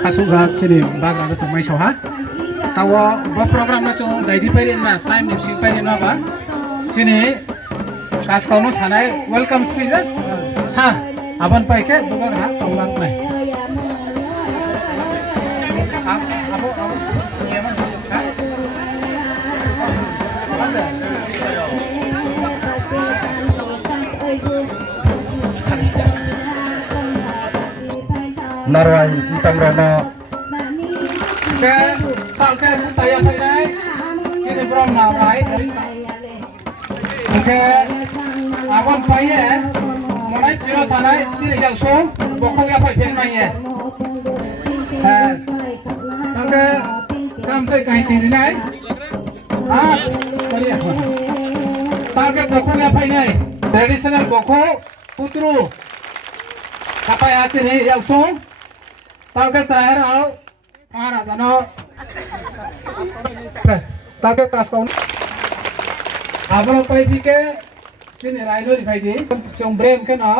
Kasuga ciri baga na cuma iso ha. Tawa ba program na cuma daidi pairin na time nipsi pairin na ba. Sini kas kono sanai welcome speeches sa aban pai ke bukan ha taulang nai. Abo iya man ha. Narwai hitam rono ke salke taya pai sini brom na bai ke awan pai ye monai ciro sanai sini jang so bokong ya pai pen mai ye ke kam se kai sini nai bariya salke bokong ya pai nai traditional bokong putru apa ya sini yang so ताके तराहर आओ हमारा दनो ताके कास कौन आपनो पाई भी के चिन्ह राइलो दिखाई दी चों ब्रेम के ना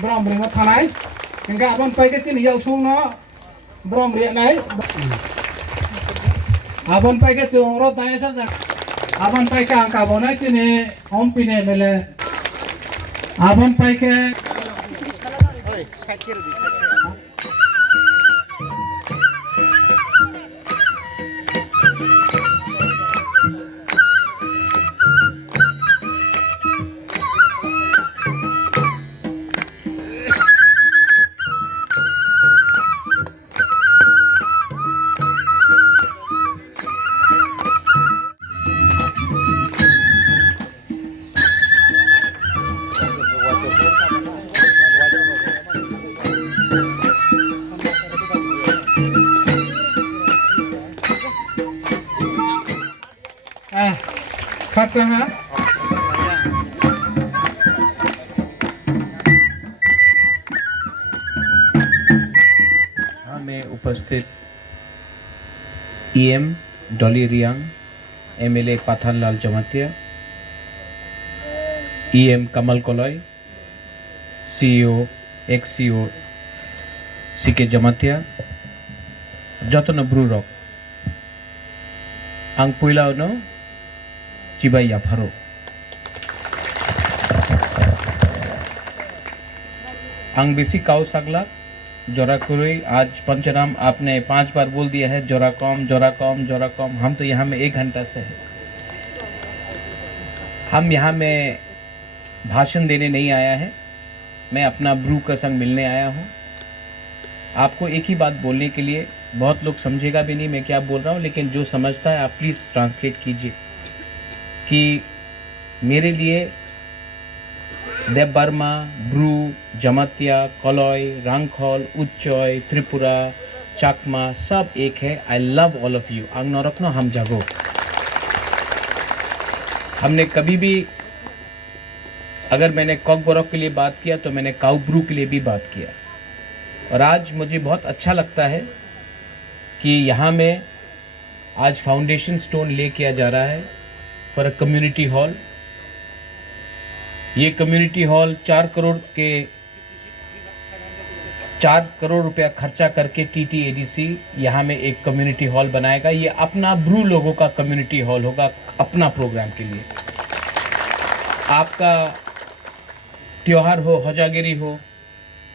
ब्रह्म ब्रेम थानाई इनका अपन पाई के चिन्ह याव सुन ना ब्रह्म ब्रेम नहीं अपन पाई के चों रो दाएं सा अपन पाई के अंका बोना चिन्ह हम पीने मिले अपन पाई के Katsanga में उपस्थित EM Dolly Reang MLA Pathanlal Jamatia EM Kamal Kalai CEO ex CEO CK Jamatia Jatan ब्रुरक आं पहिलावनो चिबाय याफारो आं बेसि काउ सागला जोराकुरी। आज पंचनाम आपने 5 बार बोल दिया है, जोराकॉम जोराकॉम जोराकॉम। हम तो यहाँ में 1 घंटा से है। हम यहाँ में भाषण देने नहीं आया है, मैं अपना ब्रू का संग मिलने आया हूँ। आपको एक ही बात बोलने के लिए, बहुत लोग समझेगा भी नहीं मैं क्या बोल रहा हूँ, लेकिन जो समझता है आप प्लीज़ ट्रांसलेट कीजिए कि मेरे लिए देवबर्मा, ब्रू, जमातिया, कलॉय, रांगखोल, उच्चॉय, त्रिपुरा, चाकमा सब एक है। I love all of you. आंग नौरत्नो हम जागो। हमने कभी भी, अगर मैंने कॉक बोरक के लिए बात किया तो मैंने काउ ब्रू के लिए भी बात किया। और आज मुझे बहुत अच्छा लगता है कि यहाँ में आज फाउंडेशन स्टोन ले किया जा रहा है फॉर अ कम्युनिटी हॉल। ये कम्युनिटी हॉल 4 करोड़ रुपया खर्चा करके TTADC यहाँ में एक कम्युनिटी हॉल बनाएगा। ये अपना ब्रू लोगों का कम्युनिटी हॉल होगा, अपना प्रोग्राम के लिए। आपका त्योहार हो, हजागिरी हो,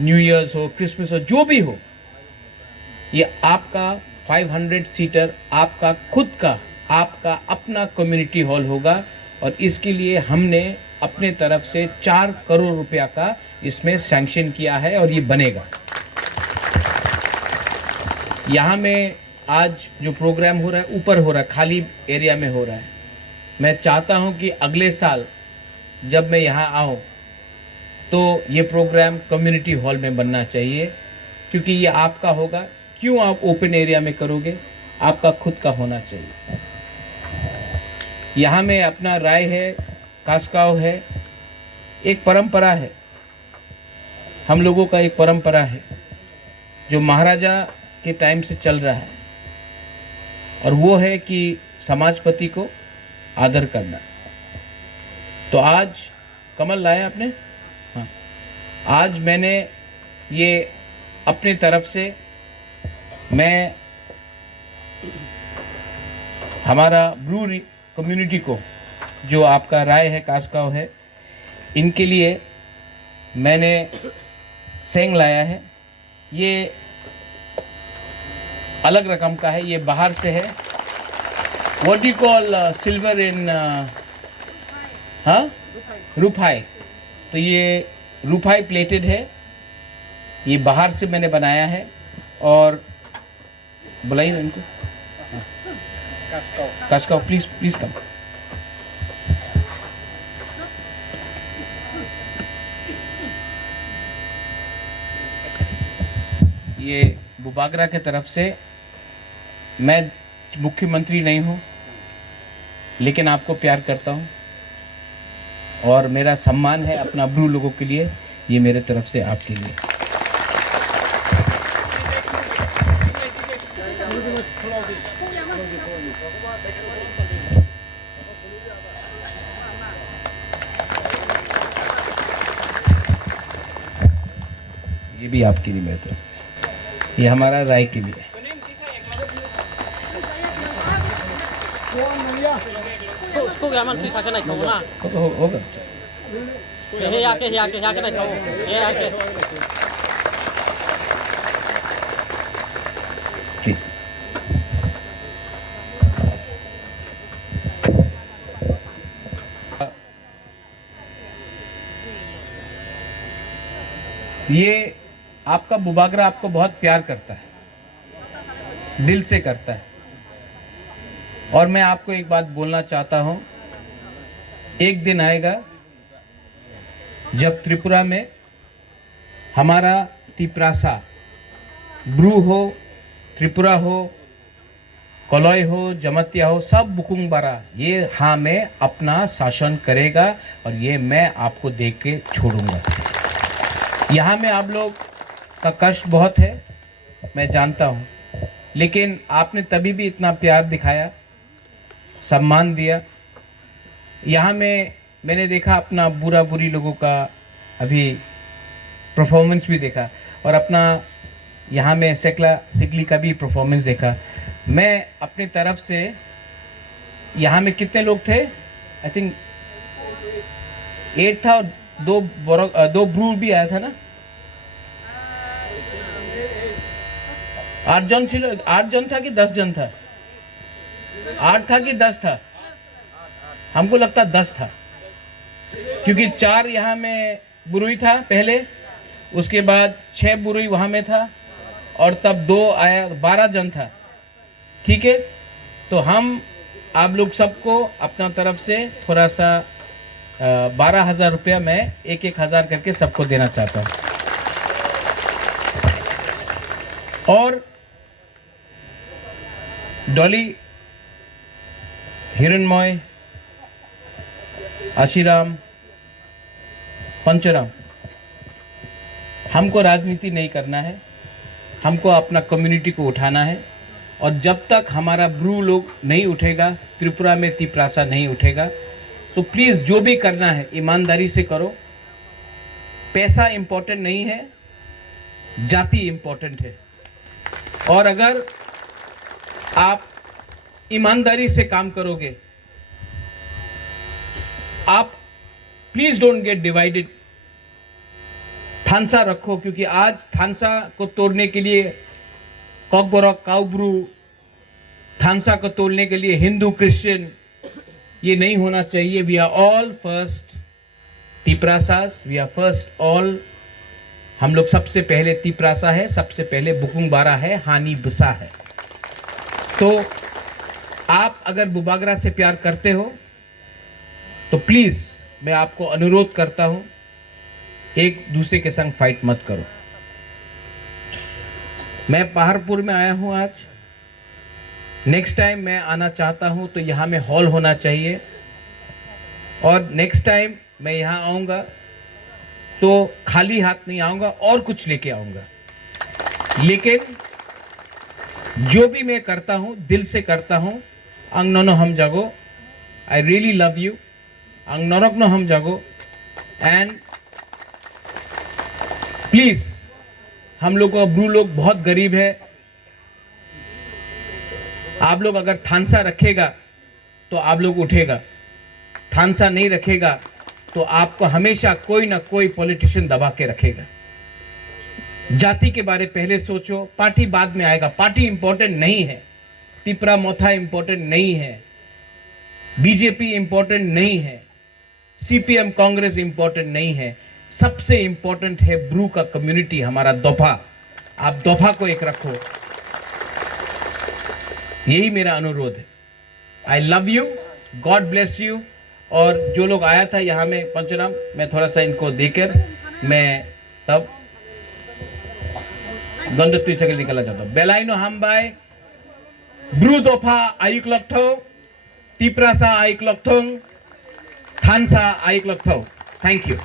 न्यू ईयर्स हो, क्रिसमस हो, जो भी हो, ये आपका 500 सीटर आपका खुद का, आपका अपना कम्युनिटी हॉल होगा। और इसके लिए हमने अपने तरफ से 4 करोड़ रुपया का इसमें सैंक्शन किया है और ये बनेगा। यहाँ में आज जो प्रोग्राम हो रहा है ऊपर हो रहा है, खाली एरिया में हो रहा है। मैं चाहता हूँ कि अगले साल जब मैं यहाँ आऊँ तो ये प्रोग्राम कम्युनिटी हॉल में बनना चाहिए, क्योंकि ये आपका होगा। क्यों आप ओपन एरिया में करोगे? आपका खुद का होना चाहिए। यहाँ में अपना राय है, कास्काव है, एक परंपरा है, हम लोगों का एक परंपरा है जो महाराजा के टाइम से चल रहा है, और वो है कि समाजपति को आदर करना। तो आज कमल लाया आपने? हाँ, आज मैंने ये अपने तरफ से, मैं हमारा ब्रू कम्युनिटी को, जो आपका राय है, कास्काव है, इनके लिए मैंने सेंग लाया है। ये अलग रकम का है, ये बाहर से है। What you call silver in हाँ, रूफाई। तो ये रूफाई प्लेटेड है, ये बाहर से मैंने बनाया है। और बुलाइए इनको, कास्काव प्लीज प्लीज कम। ये बुबागरा के तरफ से, मैं मुख्यमंत्री नहीं हूँ लेकिन आपको प्यार करता हूँ और मेरा सम्मान है अपना ब्रू लोगों के लिए। ये मेरे तरफ से आपके लिए। ये भी आपके लिए मेरे तरफ से। ये हमारा राय के लिए। उसको क्या मन पीसा के नहीं खाओ ना, होगा। ये आके नहीं खाओ, ये आके प्लीज। ये आपका बुबागरा आपको बहुत प्यार करता है, दिल से करता है। और मैं आपको एक बात बोलना चाहता हूं, एक दिन आएगा जब त्रिपुरा में हमारा तिप्रासा ब्रू हो, त्रिपुरा हो, कलॉय हो, जमतिया हो, सब बुकुंग बारा ये हाँ में अपना शासन करेगा और ये मैं आपको देख के छोड़ूंगा। यहाँ में आप लोग का कष्ट बहुत है, मैं जानता हूँ, लेकिन आपने तभी भी इतना प्यार दिखाया, सम्मान दिया। यहाँ में मैंने देखा अपना बुरा बुरी लोगों का अभी परफॉर्मेंस भी देखा, और अपना यहाँ में सिकली का भी परफॉर्मेंस देखा। मैं अपनी तरफ से, यहाँ में कितने लोग थे? आई थिंक 8 था और 2 ब्रू भी आया था ना। 8 जन छिलो 8 जन था कि 10 जन था 8 था कि 10 था हमको लगता 10 था क्योंकि 4 यहाँ में बुरुई था पहले उसके बाद 6 बुरुई वहाँ में था और तब 2 आया 12 जन था ठीक है तो हम आप लोग सबको अपना तरफ से थोड़ा सा 12,000 रुपया मैं 1,000 करके सबको देना चाहता हूँ और डॉली हिरणमय आशीराम पंचराम हमको राजनीति नहीं करना है हमको अपना कम्युनिटी को उठाना है और जब तक हमारा ब्रू लोग नहीं उठेगा त्रिपुरा में तिप्रासा नहीं उठेगा तो प्लीज़ जो भी करना है ईमानदारी से करो पैसा इम्पोर्टेंट नहीं है जाति इम्पोर्टेंट है और अगर आप ईमानदारी से काम करोगे आप प्लीज डोंट गेट डिवाइडेड थानसा रखो क्योंकि आज थानसा को तोड़ने के लिए कॉकबोरक काउब्रू थानसा को तोड़ने के लिए हिंदू क्रिश्चियन ये नहीं होना चाहिए we are all first Tiprasas we are first all हम लोग सबसे पहले तिप्रासा है सबसे पहले बुकुंग बारा है हानि बुसा है तो आप अगर बुबागरा से प्यार करते हो तो प्लीज मैं आपको अनुरोध करता हूं एक दूसरे के संग फाइट मत करो मैं पहाड़पुर में आया हूं आज नेक्स्ट टाइम मैं आना चाहता हूं तो यहां में हॉल होना चाहिए और नेक्स्ट टाइम मैं यहां आऊंगा तो खाली हाथ नहीं आऊंगा और कुछ लेके आऊंगा लेकिन जो भी मैं करता हूं दिल से करता हूं अंग नोनो हम जागो आई रियली लव यू अंग नरक नो हम जागो एंड प्लीज हम लोग को ब्रू लोग बहुत गरीब है आप लोग अगर थानसा रखेगा तो आप लोग उठेगा थानसा नहीं रखेगा तो आपको हमेशा कोई ना कोई पॉलिटिशियन दबा के रखेगा जाति के बारे पहले सोचो पार्टी बाद में आएगा पार्टी इंपॉर्टेंट नहीं है तिप्रा मोथा इंपॉर्टेंट नहीं है बीजेपी इंपॉर्टेंट नहीं है सीपीएम कांग्रेस इंपॉर्टेंट नहीं है सबसे इंपॉर्टेंट है ब्रू का कम्युनिटी हमारा दोफा आप दोफा को एक रखो यही मेरा अनुरोध है I love you God bless you और जो लोग आया था यहाँ में पंचराम मैं थोड़ा सा इनको देकर मैं तब गंडोत्री से निकलना चाहता हूँ बेलाइनो हम बाय ब्रू दोफा आयुक लक्थो तिप्रासा आयुक लक्थों थानसा आयुक लक्थो थैंक यू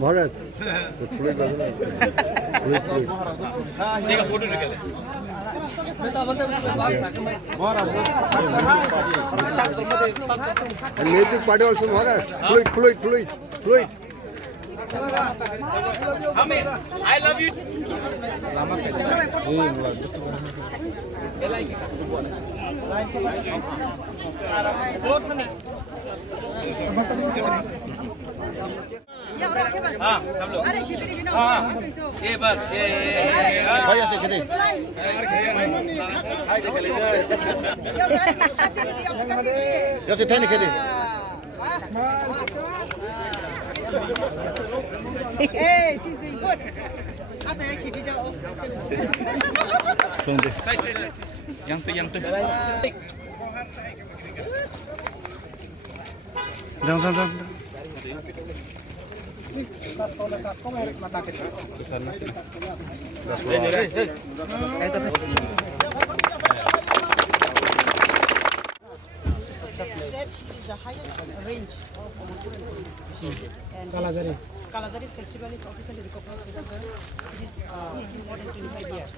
महाराज फोटो निकले Native party also Maharaj. Fluid. I love you. हाँ सब लोग हाँ ये बस ये भाई ऐसे खेले जैसे थे नहीं खेले Hey, she's doing good. Ate yang kiri jauh. yang tu jangan The highest range and Kalazari festival is officially recognized festival. It is making more than 25 years.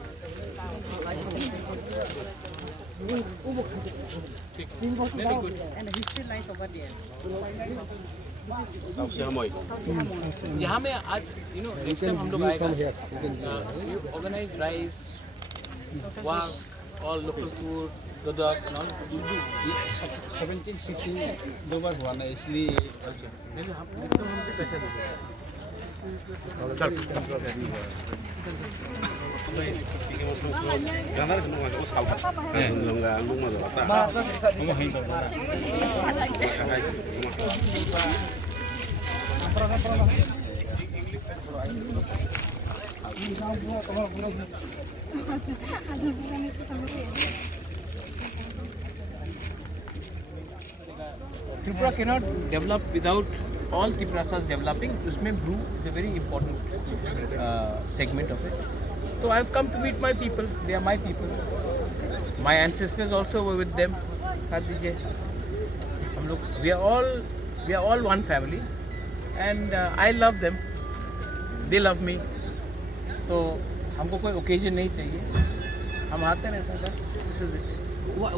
And the history lies over there. यहाँ में आज next time हम लोग आएगा organise rice walk all local food Gudok and all 17-16 दो बार हुआ ना इसलिए नहीं हम पैसे देंगे Tripura cannot develop without all Triprasas developing. Usme brew is a very important segment of it. So I have come to meet my people. They are my people. My ancestors also were with them. We are all one family, and I love them. They love me. तो हमको कोई occasion नहीं चाहिए. हम आते रहते हैं बस. This is it.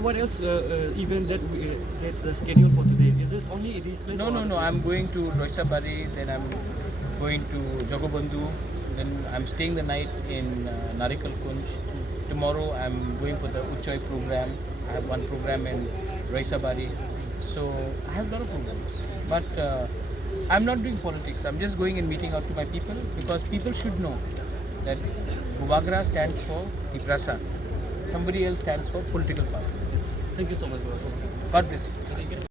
What else event that's scheduled for today? Is this only this place? No. I'm going to Roisabari, then I'm going to Jogobandhu, then I'm staying the night in Narikal Kunj. Tomorrow I'm going for the Uchoi program. I have one program in Roisabari. So I have a lot of programs. But I'm not doing politics. I'm just going and meeting out to my people because people should know that Hubagra stands for Triprasa. Somebody else stands for political party. Thank you so much. God bless you.